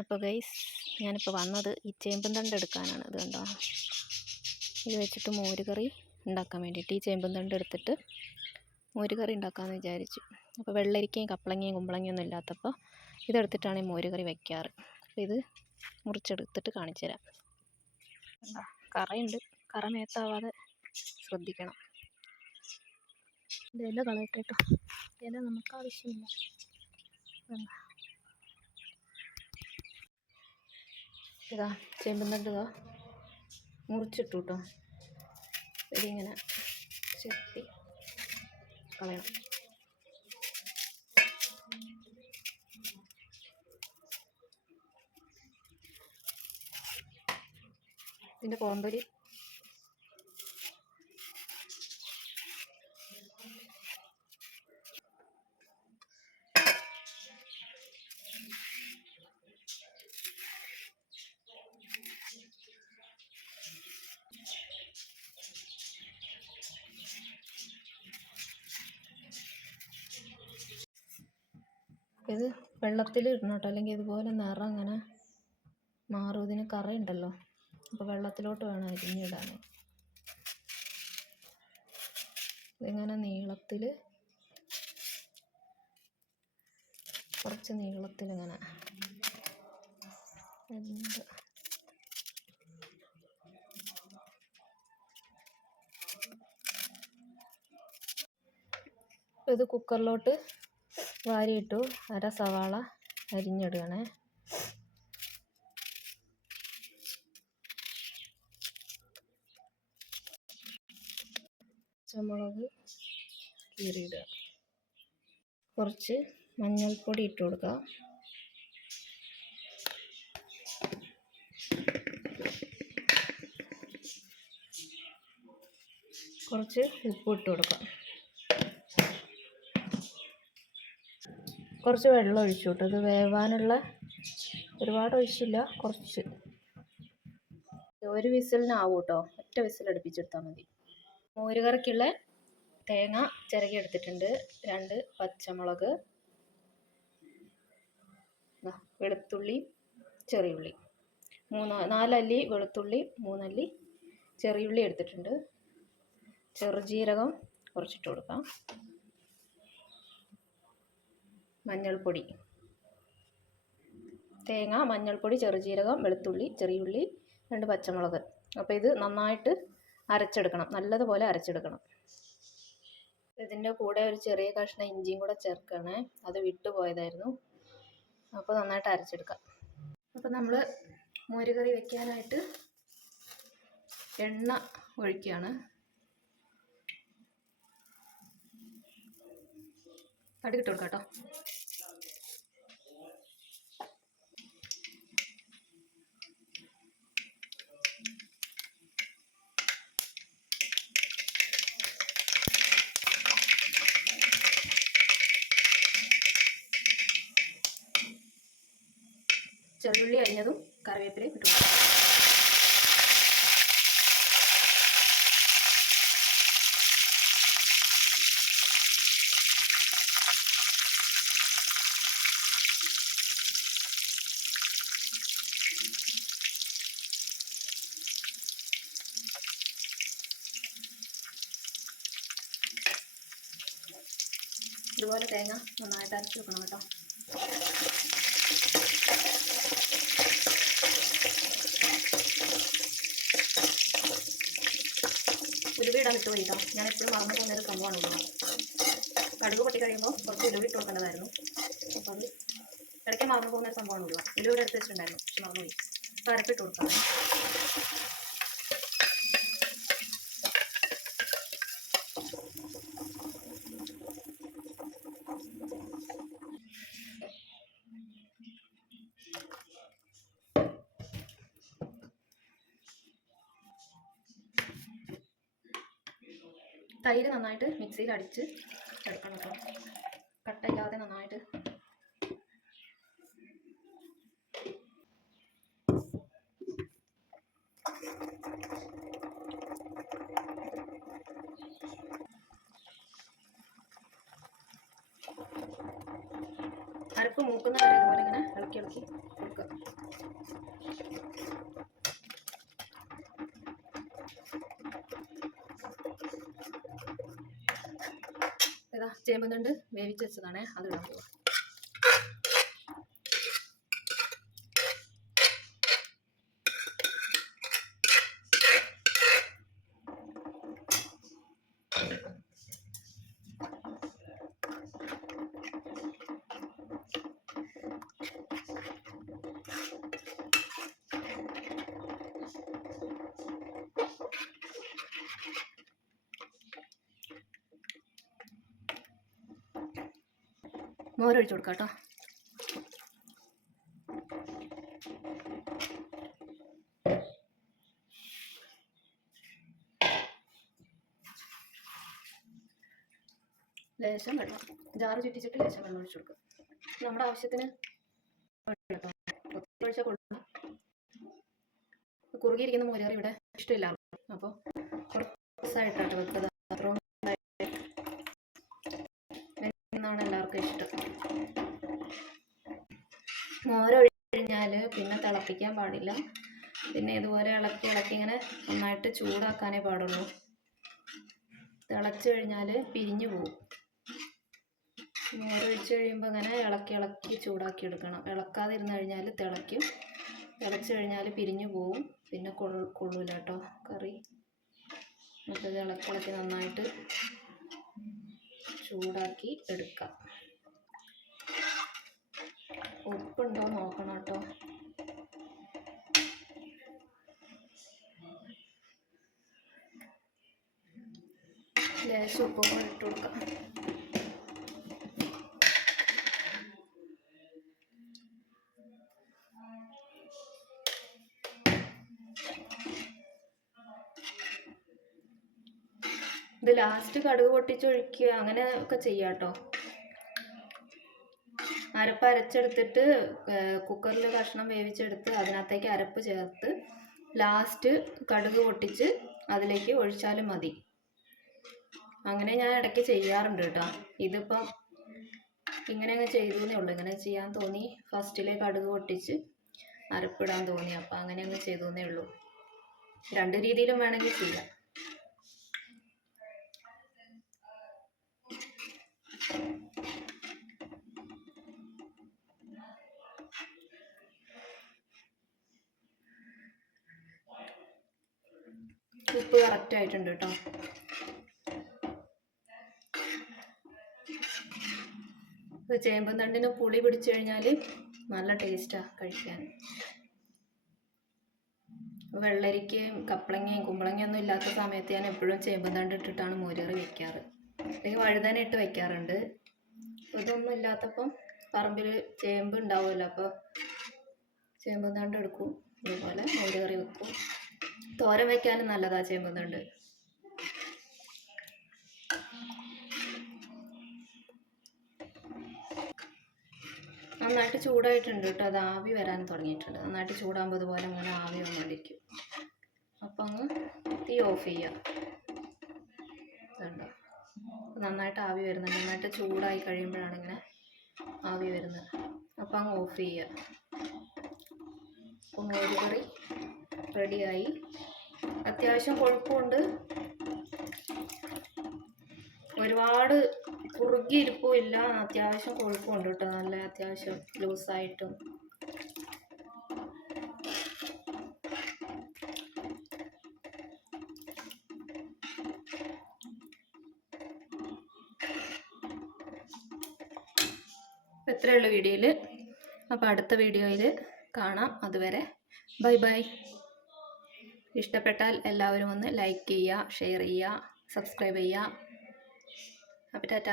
അപ്പോൾ ഗൈസ് ഞാനിപ്പോൾ വന്നത് ഈ ചേമ്പും തണ്ട് എടുക്കാനാണ്. ഇത് കണ്ടോ? ഇത് വെച്ചിട്ട് മോരുകറി ഉണ്ടാക്കാൻ വേണ്ടിയിട്ട് ഈ ചേമ്പും തണ്ട് എടുത്തിട്ട് മോരുകറി ഉണ്ടാക്കാമെന്ന് വിചാരിച്ചു. അപ്പോൾ വെള്ളരിക്കയും കപ്പളങ്ങയും കുമ്പളങ്ങയും ഒന്നും ഇല്ലാത്തപ്പോൾ ഇതെടുത്തിട്ടാണ് ഈ മോരുകറി വയ്ക്കാറ് അപ്പോൾ ഇത് മുറിച്ചെടുത്തിട്ട് കാണിച്ചു തരാം. കറയുണ്ട്. കറ മേത്താവാതെ ശ്രദ്ധിക്കണം. ഇത് ഇല കളയട്ടെ കേട്ടോ ഇതെല്ലാം നമുക്ക് ആവശ്യമില്ല. കണ്ടോ? ഇതാ ചേമ്പും തണ്ട് ഇതാ. മുറിച്ചിട്ടു കേട്ടോ ഇതിങ്ങനെ ചെത്തി കളയണം. ഇതിന്റെ കോമ്പൊരി ഇത് വെള്ളത്തിൽ ഇടണം കേട്ടോ അല്ലെങ്കിൽ ഇതുപോലെ നിറം അങ്ങനെ മാറും. ഇതിന് കറയുണ്ടല്ലോ. അപ്പോൾ വെള്ളത്തിലോട്ട് വേണം അരിഞ്ഞിടാൻ. ഇതിങ്ങനെ നീളത്തിൽ കുറച്ച് നീളത്തിൽ ഇങ്ങനെ ഇത് കുക്കറിലോട്ട് വാരിയിട്ടു അര സവാള അരിഞ്ഞിടുകയാണേ പച്ചമുളക് കീറിയിടുക. കുറച്ച് മഞ്ഞൾപ്പൊടി ഇട്ട് കൊടുക്കുക. കുറച്ച് ഉപ്പ് ഇട്ട് കൊടുക്കുക. കുറച്ച് വെള്ളം ഒഴിച്ചു കേട്ടോ ഇത് വേവാനുള്ള ഒരുപാട് ഒഴിച്ചില്ല കുറച്ച്. ഒരു വിസിലിനാവും കേട്ടോ. ഒറ്റ വിസിൽ അടുപ്പിച്ചെടുത്താൽ മതി. മോരുകറിക്കുള്ള തേങ്ങ ചിരകി എടുത്തിട്ടുണ്ട്. രണ്ട് പച്ചമുളക് വെളുത്തുള്ളി ചെറിയുള്ളി മൂന്ന് നാലല്ലി വെളുത്തുള്ളി മൂന്നല്ലി ചെറിയുള്ളി എടുത്തിട്ടുണ്ട്. ചെറുജീരകം കുറച്ചിട്ട് കൊടുക്കാം. മഞ്ഞൾപ്പൊടി. തേങ്ങ മഞ്ഞൾപ്പൊടി ചെറുജീരകം വെളുത്തുള്ളി ചെറിയുള്ളി രണ്ട് പച്ചമുളക്. അപ്പോൾ ഇത് നന്നായിട്ട് അരച്ചെടുക്കണം. നല്ലതുപോലെ അരച്ചെടുക്കണം. ഇതിന്റെ കൂടെ ഒരു ചെറിയ കഷ്ണം ഇഞ്ചിയും കൂടെ ചേർക്കണേ. അത് വിട്ടുപോയതായിരുന്നു അപ്പോൾ നന്നായിട്ട് അരച്ചെടുക്കാം. അപ്പോൾ നമ്മൾ മോരുകറി വെക്കാനായിട്ട് എണ്ണ ഒഴിക്കുകയാണ് കടുകിട്ട് കൊടുക്കാം കേട്ടോ ചെറുള്ളി അരിഞ്ഞതും കറിവേപ്പിലയും ഇട്ടു ഇതുപോലെ തേങ്ങ നന്നായിട്ട് അരച്ചു വെക്കണം കേട്ടോ ഇടാൻ വിട്ടു വൈകാം ഞാൻ എപ്പോഴും മറന്നു പോകുന്നൊരു സംഭവമാണ് ഉലുവ. കടുക് പൊട്ടി കഴിയുമ്പോൾ കുറച്ച് ഉലുവ ഇട്ട് കൊടുക്കേണ്ടതായിരുന്നു. അപ്പോൾ അത് ഇടയ്ക്ക് മറന്നു പോകുന്ന ഒരു സംഭവമാണ് ഉലുവ. ഉലുവ എടുത്ത് വെച്ചിട്ടുണ്ടായിരുന്നു. പക്ഷെ മറന്നുപോയി. അപ്പോൾ അരപ്പിട്ട് കൊടുക്കാം തൈര് നന്നായിട്ട് മിക്സിയിൽ അടിച്ച് എടുക്കണം കേട്ടോ. കട്ടയില്ലാതെ നന്നായിട്ട്. അരപ്പ് മൂക്കുന്ന ഇതുപോലെ ഇങ്ങനെ ഇളക്കി ഇളക്കി കൊടുക്കുക. ഇതാ ചേമ്പുന്നുണ്ട് വേവിച്ച് വെച്ചതാണേ അത് ഇടാൻ പോവാം. മോരൊഴിച്ച് കൊടുക്കാം കേട്ടോ. ലേശം വെള്ളം. ജാറ് ചുറ്റിച്ചിട്ട് ലേശം വെള്ളം ഒഴിച്ചു കൊടുക്കുക നമ്മുടെ ആവശ്യത്തിന് ഒത്തിരി ഒഴിച്ചാൽ കുറുകിയിരിക്കുന്ന മോരുകറി ഇവിടെ ഇഷ്ടമില്ല. അപ്പോൾ കുറച്ചായിട്ടാണ് വെക്കുന്നത്. പാടില്ല. പിന്നെ ഇതുപോലെ ഇളക്കി ഇളക്കി ഇങ്ങനെ നന്നായിട്ട് ചൂടാക്കാനേ പാടുള്ളൂ. തിളച്ചു കഴിഞ്ഞാൽ പിരിഞ്ഞു പോകും നേരെ മോരൊഴിച്ച് കഴിയുമ്പോൾ ഇങ്ങനെ ഇളക്കി ഇളക്കി ചൂടാക്കി എടുക്കണം. ഇളക്കാതിരുന്ന് കഴിഞ്ഞാൽ തിളയ്ക്കും. തിളച്ച് കഴിഞ്ഞാൽ പിരിഞ്ഞു പോവും. പിന്നെ കൊള്ളു കൊള്ളൂല കേട്ടോ കറി. എന്നിട്ട് ഇളക്കി ഇളക്കി നന്നായിട്ട് ചൂടാക്കി എടുക്കാം. ഉപ്പുണ്ടോ നോക്കണം കേട്ടോ. ലേശം ഉപ്പ് ഇട്ട് കൊടുക്കാം. ഇത് ലാസ്റ്റ് കടുക് പൊട്ടിച്ചൊഴിക്കുക അങ്ങനെ ഒക്കെ ചെയ്യാട്ടോ അരപ്പ് അരച്ചെടുത്തിട്ട് കുക്കറിൽ കഷ്ണം വേവിച്ചെടുത്ത് അതിനകത്തേക്ക് അരപ്പ് ചേർത്ത് ലാസ്റ്റ് കടുക് പൊട്ടിച്ച് അതിലേക്ക് ഒഴിച്ചാലും മതി. അങ്ങനെ ഞാൻ ഇടയ്ക്ക് ചെയ്യാറുണ്ട് കേട്ടോ. ഇതിപ്പം ഇങ്ങനെ അങ്ങ് ചെയ്തു എന്നേ ഉള്ളൂ. ഇങ്ങനെ ചെയ്യാൻ തോന്നി. ഫസ്റ്റിലെ കടുക് പൊട്ടിച്ച് അരപ്പിടാൻ തോന്നി. അപ്പം അങ്ങനെ അങ്ങ് ചെയ്തു എന്നേ ഉള്ളൂ. രണ്ട് രീതിയിലും വേണമെങ്കിൽ ചെയ്യാം ഉപ്പ് കറക്റ്റ് ആയിട്ടുണ്ട് കേട്ടോ ഇത് ചേമ്പൻ തണ്ടിന് പുളി പിടിച്ചു കഴിഞ്ഞാൽ നല്ല ടേസ്റ്റാണ് കഴിക്കാൻ. വെള്ളരിക്കയും കപ്പളങ്ങയും കുമ്പളങ്ങയും ഒന്നും ഇല്ലാത്ത സമയത്ത് ഞാൻ എപ്പോഴും ചേമ്പൻ തണ്ട് ഇട്ടിട്ടാണ് മോരറി വെക്കാറ്. അല്ലെങ്കിൽ വഴുതന ഇട്ട് വെക്കാറുണ്ട്. ഇതൊന്നും ഇല്ലാത്തപ്പം പറമ്പിൽ ചേമ്പ് ഉണ്ടാവുമല്ലോ അപ്പോൾ ചേമ്പൻ തണ്ട് എടുക്കും. അതുപോലെ മോരുകറി വെക്കും. തോരൻ വെക്കാനും നല്ലതാ ചേമ്പുന്നുണ്ട് നന്നായിട്ട് ചൂടായിട്ടുണ്ട് കേട്ടോ. അത് ആവി വരാൻ തുടങ്ങിയിട്ടുണ്ട്. നന്നായിട്ട് ചൂടാകുമ്പോൾ ഇതുപോലെ അങ്ങനെ ആവി വന്നുകൊണ്ടിരിക്കും അപ്പം അങ്ങ് തീ ഓഫ് ചെയ്യാം. നന്നായിട്ട് ആവി വരുന്നുണ്ട് നന്നായിട്ട് ചൂടായി കഴിയുമ്പോഴാണ് ഇങ്ങനെ ആവി വരുന്നത്. അപ്പം അങ്ങ് ഓഫ് ചെയ്യുക മോര് കറി റെഡിയായി അത്യാവശ്യം കൊഴുപ്പുണ്ട്. ഒരുപാട് കുറുകിയിരിപ്പും ഇരിപ്പില്ല അത്യാവശ്യം കൊഴുപ്പുണ്ട് കേട്ടോ. നല്ല അത്യാവശ്യം ലൂസായിട്ടും. ഇത്രയുള്ള വീഡിയോയിൽ അപ്പോൾ അടുത്ത വീഡിയോയിൽ കാണാം. അതുവരെ ബൈ ബൈ. ഇഷ്ടപ്പെട്ടാൽ എല്ലാവരും ഒന്ന് ലൈക്ക് ചെയ്യുക ഷെയർ ചെയ്യുക സബ്സ്ക്രൈബ് ചെയ്യുക. അപ്പോൾ ടാറ്റ.